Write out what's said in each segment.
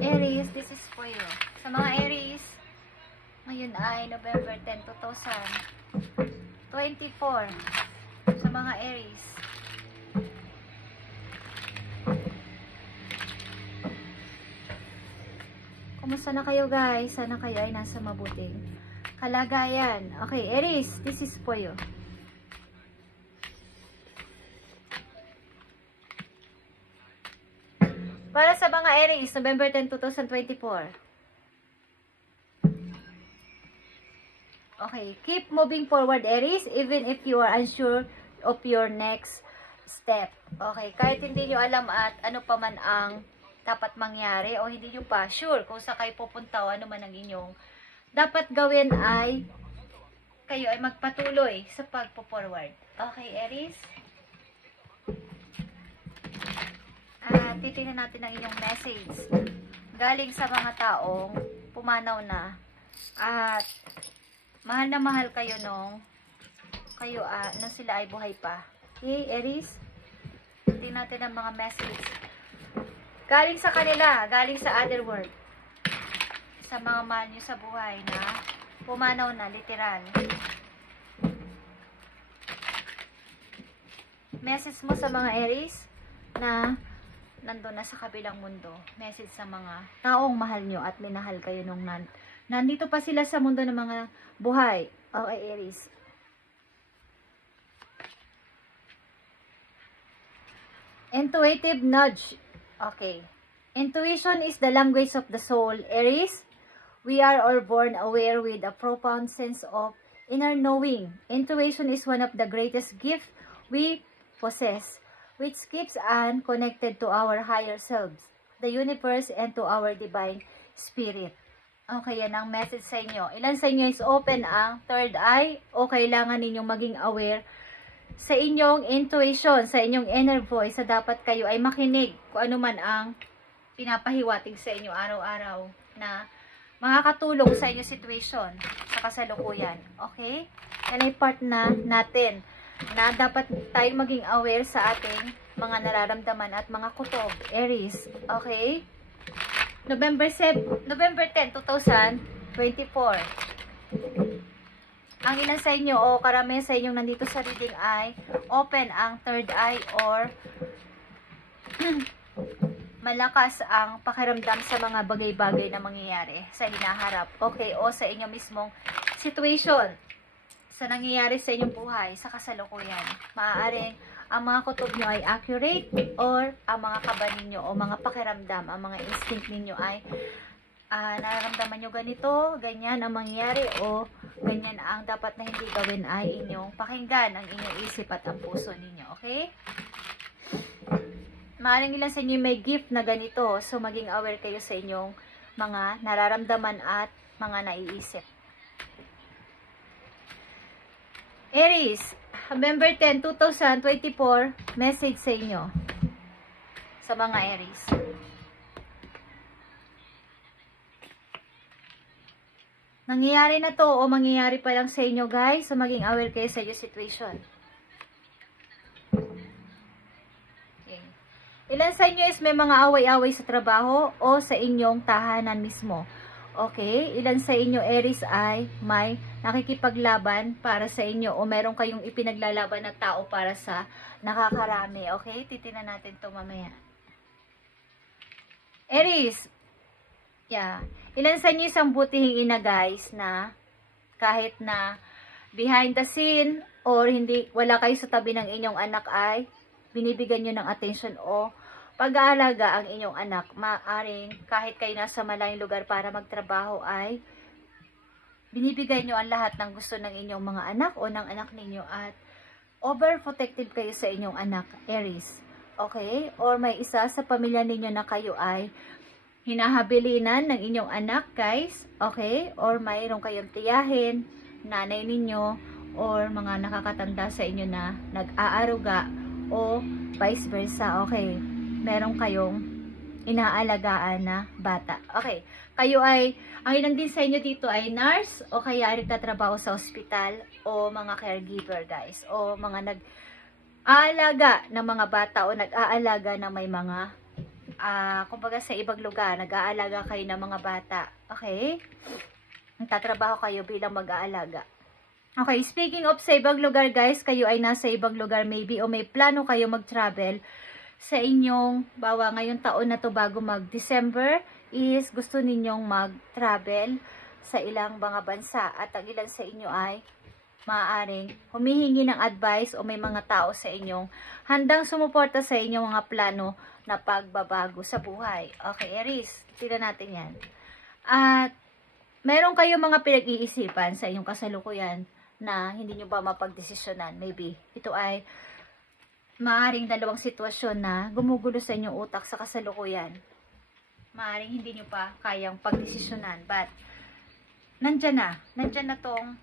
Aries, this is for you. Sa mga Aries, ngayon ay November 10, 2024. Sa mga Aries. Kumusta na kayo guys? Sana kayo ay nasa mabuting kalagayan. Okay, Aries, this is for you. Para sa mga Aries, November 10, 2024. Okay, keep moving forward, Aries, even if you are unsure of your next step. Okay, kahit hindi nyo alam at ano pa man ang dapat mangyari o hindi nyo pa sure kung saan kayo pupunta o ano man ang inyong dapat gawin, ay kayo ay magpatuloy sa pagpo-forward. Okay, Aries? Titingnan natin ang inyong message galing sa mga taong pumanaw na at mahal na mahal kayo nung sila ay buhay pa. Okay, Aries? Tingnan natin ang mga message galing sa kanila, galing sa other world, sa mga mahal nyo sa buhay na pumanaw na, literal. Message mo sa mga Aries na nandun na sa kabilang mundo. Message sa mga taong mahal nyo at minahal kayo nung nandito pa sila sa mundo ng mga buhay. Okay, Aries. Intuitive nudge. Okay. Intuition is the language of the soul, Aries. We are all born aware with a profound sense of inner knowing. Intuition is one of the greatest gifts we possess, which keeps us connected to our higher selves, the universe, and to our divine spirit. Okay, yan ang message sa inyo. Ilan sa inyo is open ang third eye o kailangan ninyong maging aware sa inyong intuition, sa inyong inner voice, sa dapat kayo ay makinig kung ano man ang pinapahiwatig sa inyo araw-araw na makakatulong sa inyong situation sa kasalukuyan. Okay? Yan ay part na natin na dapat tayong maging aware sa ating mga nararamdaman at mga kutob, Aries. Okay? November 10, 2024. Ang ilan sa inyo o karamihan sa inyong nandito sa reading ay open ang third eye or malakas ang pakiramdam sa mga bagay-bagay na mangyayari sa hinaharap. Okay? O sa inyong mismong situation sa nangyayari sa inyong buhay, sa kasalukuyan. Maaaring ang mga kutob nyo ay accurate or ang mga kaba ninyo o mga pakiramdam, ang mga instinct ninyo ay nararamdaman nyo ganito, ganyan ang mangyayari o ganyan ang dapat na hindi gawin, ay inyong pakinggan ang inyong isip at ang puso ninyo. Okay? Maaaring ilan sa inyo may gift na ganito, so maging aware kayo sa inyong mga nararamdaman at mga naiisip. Aries, November 10, 2024, message sa inyo sa mga Aries. Nangyayari na to o mangyayari pa lang sa inyo, guys, so maging aware kayo sa your situation. Okay. Ilan sa inyo is may mga away-away sa trabaho o sa inyong tahanan mismo. Okay? Ilan sa inyo, Aries, ay may nakikipaglaban para sa inyo o meron kayong ipinaglalaban na tao para sa nakakarami. Okay? Titingnan natin to mamaya. Aries, yeah. Ilan sa inyo isang butihing ina, guys, na kahit na behind the scene or wala kayo sa tabi ng inyong anak ay binibigyan nyo ng attention o pag-aalaga ang inyong anak. Maaring kahit kayo nasa malayong lugar para magtrabaho ay binibigay nyo ang lahat ng gusto ng inyong mga anak o ng anak ninyo at overprotective kayo sa inyong anak, Aries. Okay? Or may isa sa pamilya ninyo na kayo ay hinahabilinan ng inyong anak, guys. Okay? Or mayroon kayong tiyahin, nanay ninyo, or mga nakakatanda sa inyo na nag-aaruga o vice versa. Okay? Meron kayong inaalagaan na bata. Okay. Kayo ay, ang ilan din sa inyo dito ay nurse o kaya nagtatrabaho sa ospital o mga caregiver, guys. O mga nag-aalaga ng mga bata o nag-aalaga na may mga kumbaga sa ibang lugar, nag-aalaga kayo ng mga bata. Okay? Nagtatrabaho kayo bilang mag-aalaga. Okay, speaking of sa ibang lugar guys, kayo ay nasa ibang lugar maybe o may plano kayo mag-travel sa inyong, bawa ngayong taon na to bago mag-December, is gusto ninyong mag-travel sa ilang mga bansa at ang ilan sa inyo ay maaaring humihingi ng advice o may mga tao sa inyong handang sumuporta sa inyong mga plano na pagbabago sa buhay. Okay, Aries, tignan natin yan. At meron kayo mga pinag-iisipan sa inyong kasalukuyan na hindi nyo ba mapagdesisyonan. Maybe ito ay maaaring dalawang sitwasyon na gumugulo sa inyong utak sa kasalukuyan. Maaaring hindi nyo pa kayang pagdesisyonan. But nandyan na tong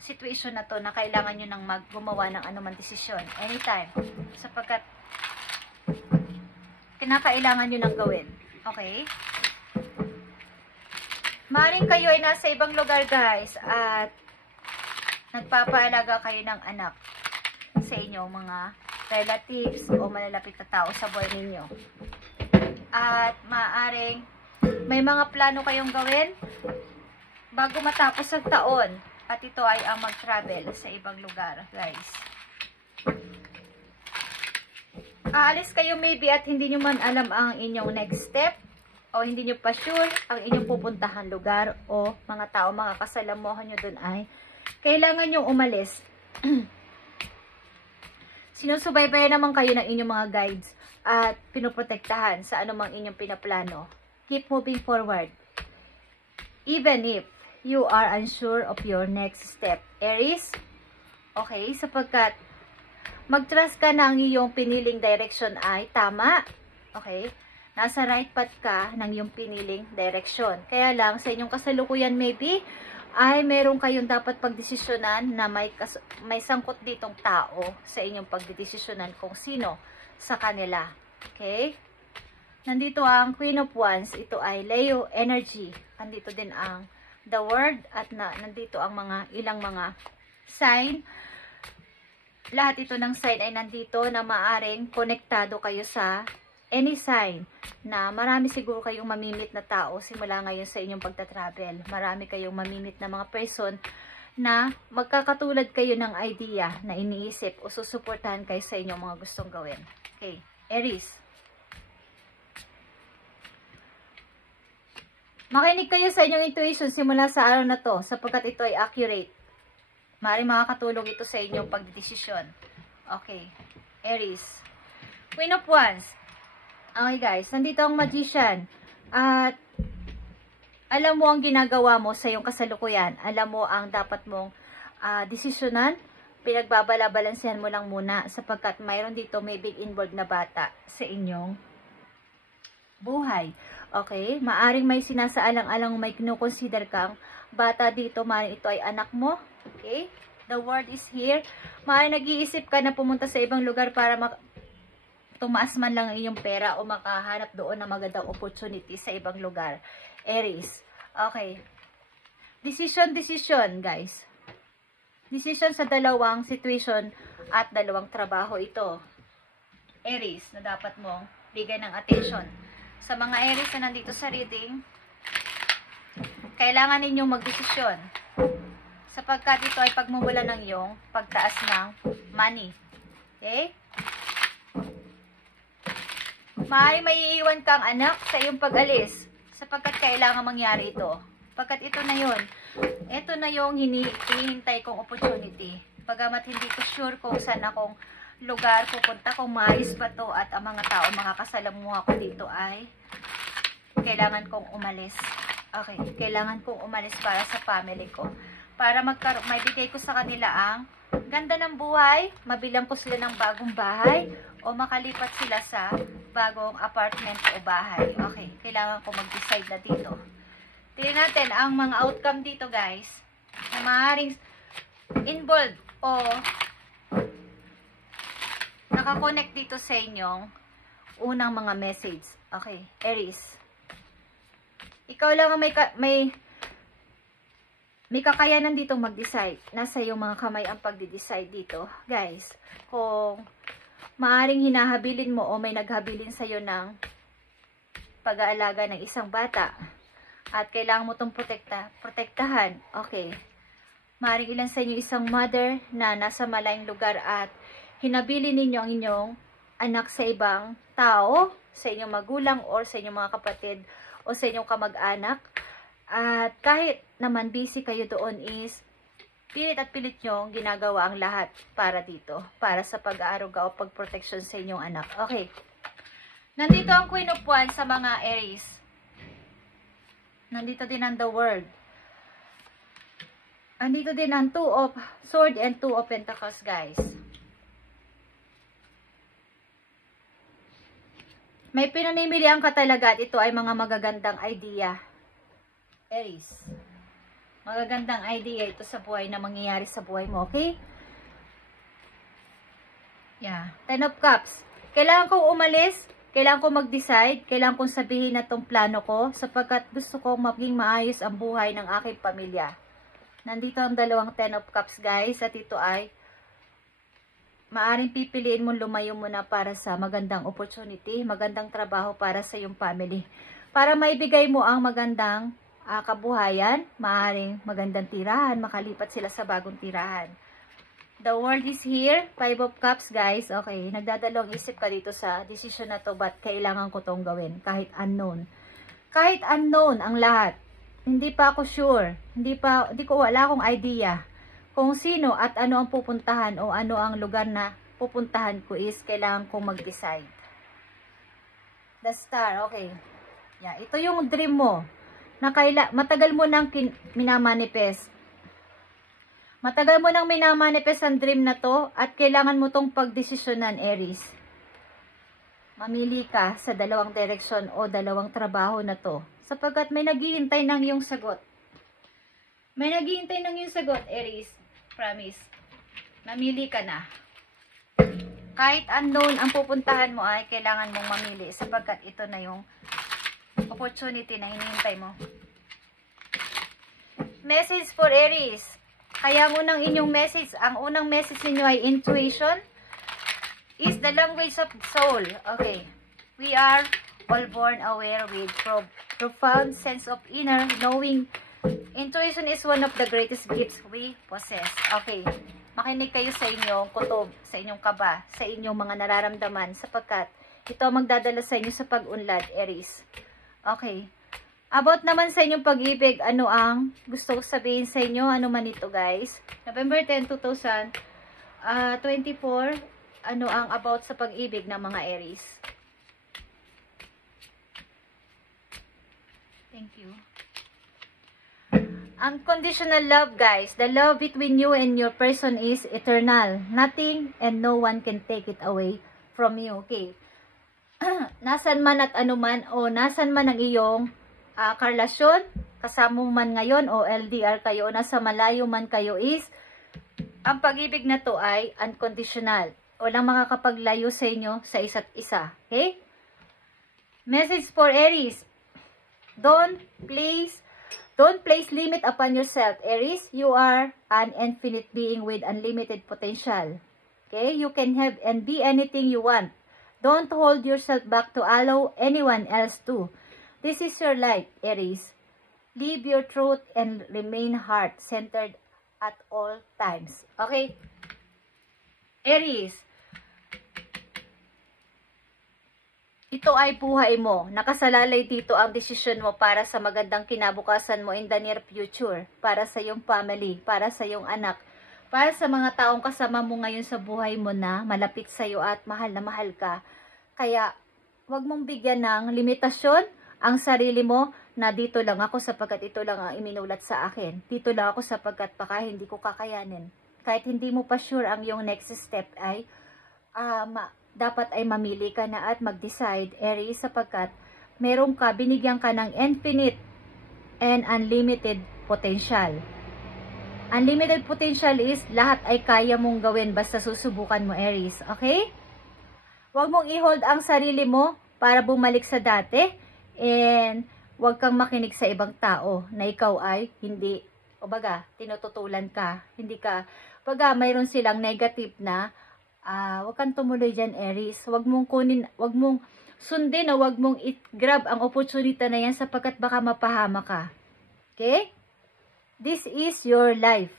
situation na to na kailangan nyo nang gumawa ng anumang desisyon. Anytime. Sapagkat kinakailangan nyo nang gawin. Okay? Maaaring kayo ay nasa ibang lugar guys at nagpapaalaga kayo ng anak sa inyong mga relatives o malalapit na tao sa buhay ninyo. At maaaring may mga plano kayong gawin bago matapos ang taon. At ito ay ang mag-travel sa ibang lugar, guys. Aalis kayo maybe at hindi nyo man alam ang inyong next step o hindi nyo pa sure ang inyong pupuntahan lugar o mga tao, mga kasalamuhan nyo dun ay kailangan nyong umalis. Sinusubaybayan naman kayo ng inyong mga guides at pinoprotektahan sa anumang inyong pinaplano. Keep moving forward. Even if you are unsure of your next step. Aries, okay, sapagkat mag-trust ka na ang iyong piniling direction ay tama. Okay, nasa right path ka ng iyong piniling direction. Kaya lang, sa inyong kasalukuyan maybe, ay meron kayong dapat pagdesisyonan na may sangkot ditong tao sa inyong pagdesisyonan kung sino sa kanila. Okay? Nandito ang Queen of Wands. Ito ay Leo energy. Nandito din ang The World at nandito ang ilang mga sign. Lahat ito ng sign ay nandito na maaring konektado kayo sa any sign na marami siguro kayong mamimit na tao simula ngayon sa inyong pagta-travel. Marami kayong mamimit na mga person na magkakatulad kayo ng idea na iniisip o susuportahan kayo sa inyong mga gustong gawin. Okay, Aries. Makinig kayo sa inyong intuition simula sa araw na to sapagkat ito ay accurate. Maaaring makakatulong ito sa inyong pagdedesisyon. Okay, Aries. Queen of Wands. Okay guys, nandito ang Magician. At alam mo ang ginagawa mo sa iyong kasalukuyan. Alam mo ang dapat mong desisyonan. Pinagbabala-balansehan mo lang muna sapagkat mayroon dito may big involved na bata sa inyong buhay. Okay? Maaring may sinasaalang-alang may kinukonsider kang bata dito. Maaring ito ay anak mo. Okay? The word is here. Maaring nag-iisip ka na pumunta sa ibang lugar para tumaas man lang ang iyong pera o makahanap doon ng magandang opportunity sa ibang lugar. Aries. Okay. Decision, guys. Decision sa dalawang situation at dalawang trabaho ito. Aries, na dapat mong bigyan ng attention. Sa mga Aries na nandito sa reading, kailangan ninyong magdesisyon. Sapagkat ito ay pagmumula ng iyong pagtaas ng money. Okay? Maaaring may iiwan kang anak sa iyong pag-alis sapagkat kailangan mangyari ito. Pagkat ito na yun. Ito na yung hinihintay kong opportunity. Pagamat hindi ko sure kung saan akong lugar pupunta, kung maayos ba to at ang mga tao, mga kasalamuha ko dito ay kailangan kong umalis. Okay, kailangan kong umalis para sa family ko. Para maibigay ko sa kanila ang ganda ng buhay, mabilang ko sila ng bagong bahay, o makalipat sila sa bagong apartment o bahay. Okay, kailangan ko mag-decide na dito. Tingnan natin ang mga outcome dito guys, na maaaring involved o nakakonect dito sa inyong unang mga message. Okay, Aries. Ikaw lang ang may kakayanan dito mag-decide. Nasa iyong mga kamay ang pagde-decide dito. Guys, kung maaring hinahabilin mo o may naghabilin sa'yo ng pag-aalaga ng isang bata. At kailangan mo itong protektahan. Okay. Maaaring ilan sa inyo isang mother na nasa malayong lugar at hinabili ninyo ang inyong anak sa ibang tao, sa inyong magulang or sa inyong mga kapatid o sa inyong kamag-anak. At kahit naman busy kayo doon is pilit at pilit nyo ginagawa ang lahat para dito. Para sa pag-aaruga o pagproteksyon sa inyong anak. Okay. Nandito ang Queen of Wands sa mga Aries. Nandito din ang The World. Nandito din ang Two of Swords and Two of Pentacles, guys. May pinamimilian ka talaga at ito ay mga magagandang idea. Aries. Magagandang idea ito sa buhay na mangyayari sa buhay mo, okay? Yeah. Ten of Cups. Kailangan kong umalis, kailangan kong mag-decide, kailangan kong sabihin na itong plano ko sapagkat gusto kong maging maayos ang buhay ng aking pamilya. Nandito ang dalawang Ten of Cups, guys, at ito ay maaring pipiliin mo lumayo muna para sa magandang opportunity, magandang trabaho para sa iyong family. Para maibigay mo ang magandang kabuhayan, maaring magandang tirahan, makalipat sila sa bagong tirahan. The world is here. Five of Cups, guys. Okay, nagdadalawang isip ka dito sa decision na to, but kailangan ko tong gawin kahit unknown. Kahit unknown ang lahat. Hindi pa ako sure. Wala akong idea kung sino at ano ang pupuntahan o ano ang lugar na pupuntahan ko is kailangan kong mag-decide. The Star, okay. Yeah, ito yung dream mo na matagal mo nang minamanifest. Matagal mo nang minamanifest ang dream na to at kailangan mo tong pagdesisyonan, Aries. Mamili ka sa dalawang direksyon o dalawang trabaho na to sapagkat may naghihintay ng iyong sagot. May naghihintay ng iyong sagot, Aries. Promise. Mamili ka na. Kahit unknown ang pupuntahan mo ay kailangan mong mamili sapagkat ito na yung opportunity na hinihintay mo. Message for Aries. Kaya ang unang inyong message, ang unang message ninyo ay intuition is the language of soul. Okay. We are all born aware with profound sense of inner knowing. Intuition is one of the greatest gifts we possess. Okay. Makinig kayo sa inyong kutob, sa inyong kaba, sa inyong mga nararamdaman sapagkat ito ang magdadala sa inyo sa pag-unlad, Aries. Okay. About naman sa inyong pag-ibig, ano ang gusto ko sabihin sa inyo? Ano man ito, guys? November 10, 2024, ano ang about sa pag-ibig ng mga Aries? Thank you. Unconditional love, guys. The love between you and your person is eternal. Nothing and no one can take it away from you. Okay. Nasan man at anuman o nasan man ang iyong karelasyon, kasama man ngayon o LDR kayo, nasa malayo man kayo is, ang pag-ibig na to ay unconditional. Walang makakapaglayo sa inyo sa isa't isa. Okay? Message for Aries. Don't place limit upon yourself, Aries. You are an infinite being with unlimited potential. Okay? You can have and be anything you want. Don't hold yourself back to allow anyone else to. This is your life, Aries. Live your truth and remain heart-centered at all times. Okay? Aries. Ito ay buhay mo. Nakasalalay dito ang desisyon mo para sa magandang kinabukasan mo in the near future. Para sa iyong family, para sa iyong anak, para sa mga taong kasama mo ngayon sa buhay mo na malapit sa iyo at mahal na mahal ka. Kaya, wag mong bigyan ng limitasyon ang sarili mo na dito lang ako sapagkat ito lang ang iminulat sa akin. Dito lang ako sapagkat baka hindi ko kakayanin. Kahit hindi mo pa sure ang iyong next step ay dapat ay mamili ka na at mag-decide, Aries, sapagkat meron ka, binigyan ka ng infinite and unlimited potential. Unlimited potential is lahat ay kaya mong gawin basta susubukan mo, Aries. Okay? Huwag mong i-hold ang sarili mo para bumalik sa dati and huwag kang makinig sa ibang tao na ikaw ay hindi, o baga, tinututulan ka. Hindi ka, baga, mayroon silang negative na huwag kang tumuloy dyan, Aries. Huwag mong sundin na wag mong i-grab ang opportunity na yan sapagkat baka mapahama ka. Okay? This is your life.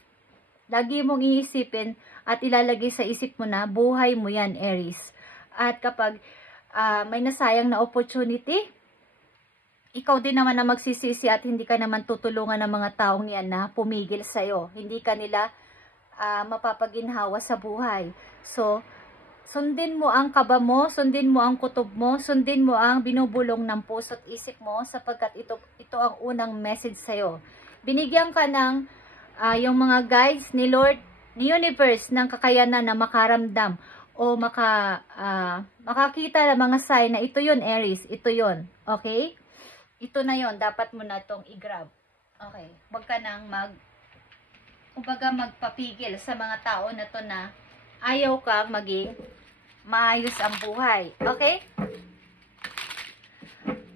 Lagi mong iisipin at ilalagay sa isip mo na buhay mo yan, Aries. At kapag may nasayang na opportunity, ikaw din naman na magsisisi at hindi ka naman tutulungan ng mga taong yan na pumigil sa'yo. Hindi ka nila mapapaginhawa sa buhay. So, sundin mo ang kaba mo, sundin mo ang kutob mo, sundin mo ang binubulong ng puso at isip mo sapagkat ito ang unang message sa'yo. Binigyan ka ng yung mga guides ni Lord, ni Universe ng kakayanan na makaramdam o makakita ng mga sign na ito yun, Aries, ito yun. Okay? Ito na yon, dapat mo na itong i-grab. Okay? Huwag ka nang magpapigil sa mga tao na to na ayaw kang maging maayos ang buhay. Okay?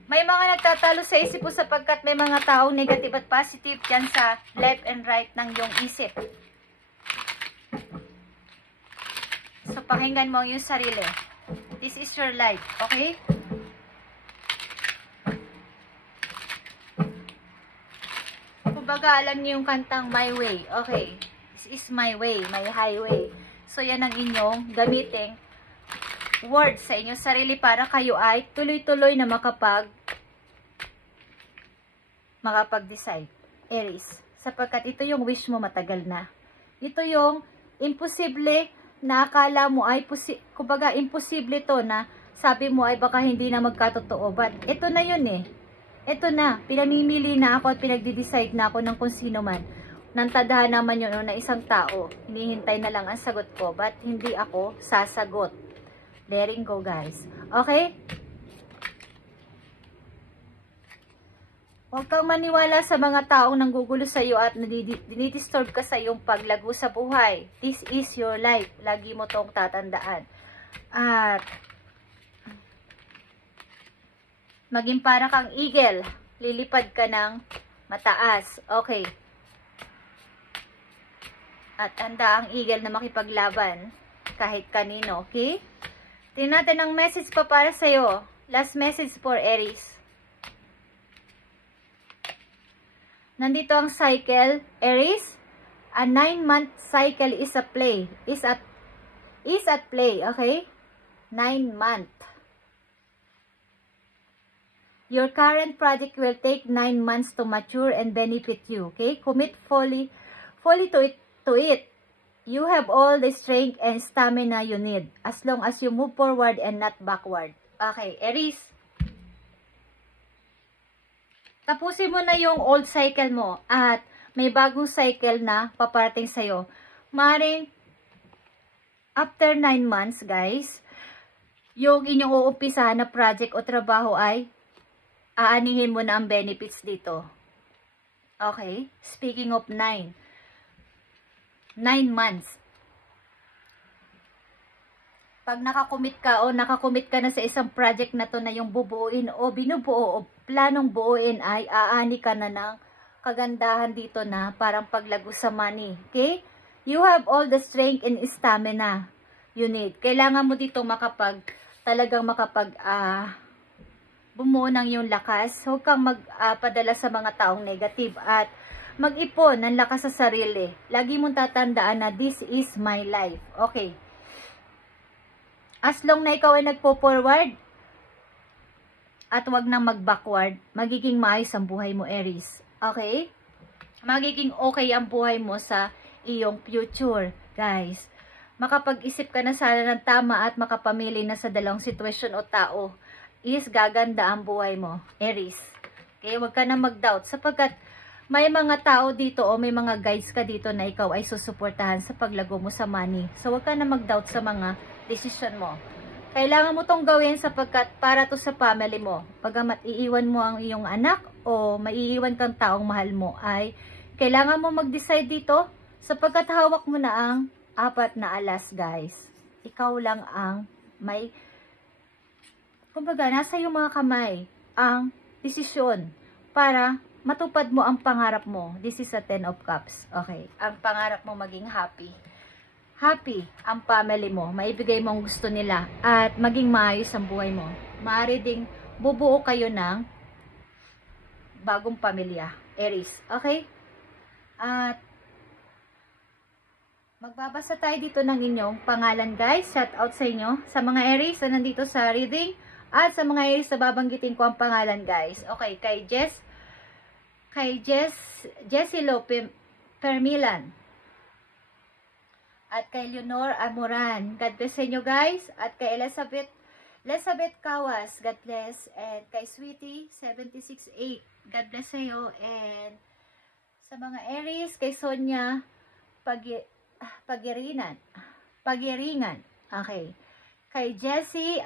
May mga nagtatalo sa isip mo sapagkat may mga taong negative at positive dyan sa left and right ng iyong isip. So, pakinggan mo yung sarili. This is your life. Okay? Kumbaga, alam niyo yung kantang My Way. Okay. This is my way, my highway. So, yan ang inyong gamiting words sa inyong sarili para kayo ay tuloy-tuloy na makapag-decide. Aries. Sapagkat ito yung wish mo matagal na. Ito yung imposible na akala mo ay, kumbaga imposible to na sabi mo ay baka hindi na magkatotoo. But ito na yun eh. Ito na. Pinamimili na ako at pinagdi-decide na ako ng kung sino man. Nantadahan naman yun na isang tao. Hinihintay na lang ang sagot ko. But hindi ako sasagot. Letting go, guys. Okay? Huwag kang maniwala sa mga taong nanggugulo sa iyo at dinidisturb ka sa iyong paglago sa buhay. This is your life. Lagi mo tong tatandaan. At maging para kang eagle. Lilipad ka ng mataas. Okay. At handa ang eagle na makipaglaban kahit kanino. Okay? Tingnan natin ang message pa para sa'yo. Last message for Aries. Nandito ang cycle. Aries, a 9-month cycle is at play. Is at play, okay? 9-month. Your current project will take 9 months to mature and benefit you, okay? Commit fully to it. You have all the strength and stamina you need as long as you move forward and not backward. Okay, Aries. Tapusin mo na yung old cycle mo at may bagong cycle na paparating sa'yo. Maring after 9 months, guys, yung inyong uumpisahan na project o trabaho ay aanihin mo na ang benefits dito. Okay? Speaking of 9 months. Pag nakakommit ka o nakakommit ka na sa isang project na to na yung bubuuin o binubuo o planong buuin ay aani ka na ng kagandahan dito na parang paglago sa money. Okay? You have all the strength and stamina you need. Kailangan mo dito talagang makapag bumuo ng yung lakas. Huwag kang magpadala sa mga taong negative at mag-ipon ng lakas sa sarili. Lagi mong tatandaan na this is my life. Okay. As long na ikaw ay nagpo-forward at wag nang mag-backward, magiging maayos ang buhay mo, Aries. Okay? Magiging okay ang buhay mo sa iyong future, guys. Makapag-isip ka na sana ng tama at makapamili na sa dalawang sitwasyon o tao is gaganda ang buhay mo, Aries. Okay? Wag ka na mag-doubt sapagkat may mga tao dito o may mga guides ka dito na ikaw ay susuportahan sa paglago mo sa money. So, huwag ka na mag-doubt sa mga decision mo. Kailangan mo tong gawin sapagkat para to sa family mo. Pagamat iiwan mo ang iyong anak o maiiwan kang taong mahal mo ay kailangan mo mag-decide dito sapagkat hawak mo na ang 4 na alas, guys. Ikaw lang ang may, kumbaga, nasa iyong mga kamay ang desisyon para matupad mo ang pangarap mo. This is a 10 of Cups. Okay. Ang pangarap mo maging happy. Happy ang family mo. Maibigay mo ang gusto nila. At maging maayos ang buhay mo. maaari ding bubuo kayo ng bagong pamilya, Aries. Okay? At magbabasa tayo dito ng inyong pangalan, guys. Shout out sa inyo, sa mga Aries na nandito sa reading, at sa mga Aries na babanggitin ko ang pangalan, guys. Okay, kay Jessie Lope Permilan, at kay Leonor Amoran. God bless sa inyo, guys. At kay Elizabeth Kawas, God bless. And kay Sweetie 768, God bless sa iyo. And sa mga Aries, kay Sonia Pagiringan. Okay. Kay Jessie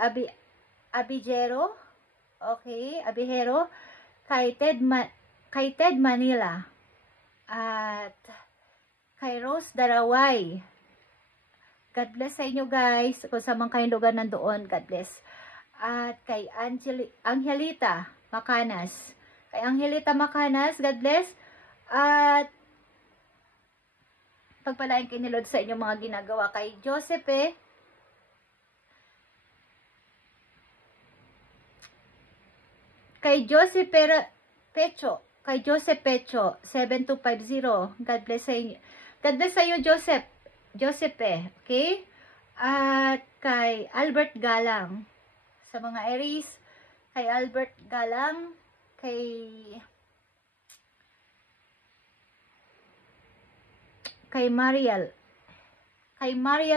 Abijero. Okay, Abijero. Kay Ted Manila. At kay Rose Daraway. God bless sa inyo, guys. Kung sa mga kayong lugar nandoon, God bless. At kay Angelita Macanas. Kay Angelita Macanas, God bless. At pagpalain kayo ni Lord sa inyong mga ginagawa. Kay Josepe Pecho. Kay Joseph Pecho 7250. God bless sa inyo. God bless sa iyo, Josepe, okay? At kay Albert Galang, sa mga Aries, kay Albert Galang, kay Mariel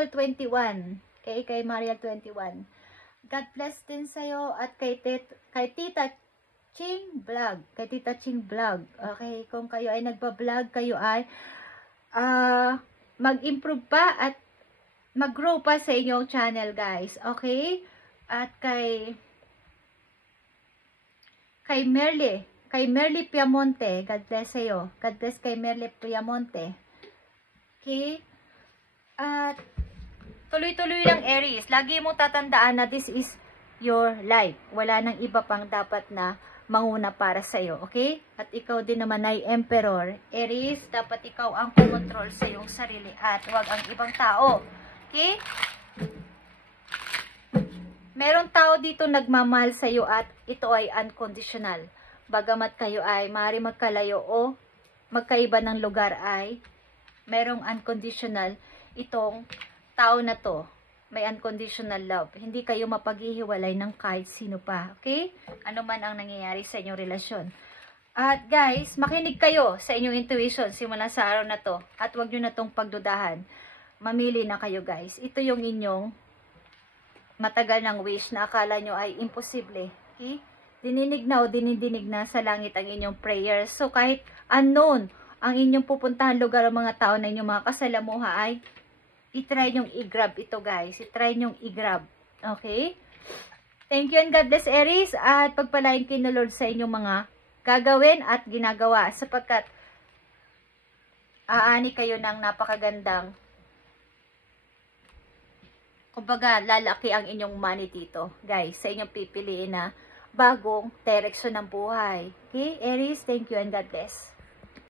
21, okay? Kay Mariel 21. God bless din sa'yo. At kay Tita Ching Vlog, okay? Kung kayo ay nagpa-vlog, kayo ay mag-improve pa at mag-grow pa sa inyong channel, guys. Okay? At kay Merly Piamonte, God bless sa iyo. God bless kay Merly Piamonte. Okay? At tuloy-tuloy lang, Aries. Lagi mong tatandaan na this is your life. Wala nang iba pang dapat na manguna para sa iyo, okay? At ikaw din naman ay emperor. Aries, dapat ikaw ang kumontrol sa iyong sarili at huwag ang ibang tao. Okay? Meron tao dito nagmamahal sa iyo at ito ay unconditional. Bagamat kayo ay maaari magkalayo o magkaiba ng lugar, ay merong unconditional itong tao na to. May unconditional love. Hindi kayo mapaghihiwalay ng kahit sino pa. Okay? Ano man ang nangyayari sa inyong relasyon. At guys, makinig kayo sa inyong intuition simula sa araw na to. At huwag nyo na tong pagdudahan. Mamili na kayo, guys. Ito yung inyong matagal ng wish na akala nyo ay imposible. Okay? Dininig na o dinidinig na sa langit ang inyong prayers. So kahit unknown ang inyong pupuntahan lugar o mga tao na inyong mga kasalamuha, ay i-try nyong i-grab ito, guys. I-try nyong i-grab. Okay? Thank you and God bless, Aries. At pagpalain kayo ng Lord sa inyong mga gagawin at ginagawa, sapagkat aani kayo ng napakagandang, kumbaga, lalaki ang inyong money dito, guys, sa inyong pipiliin na bagong direksyon ng buhay. Okay? Aries, thank you and God bless.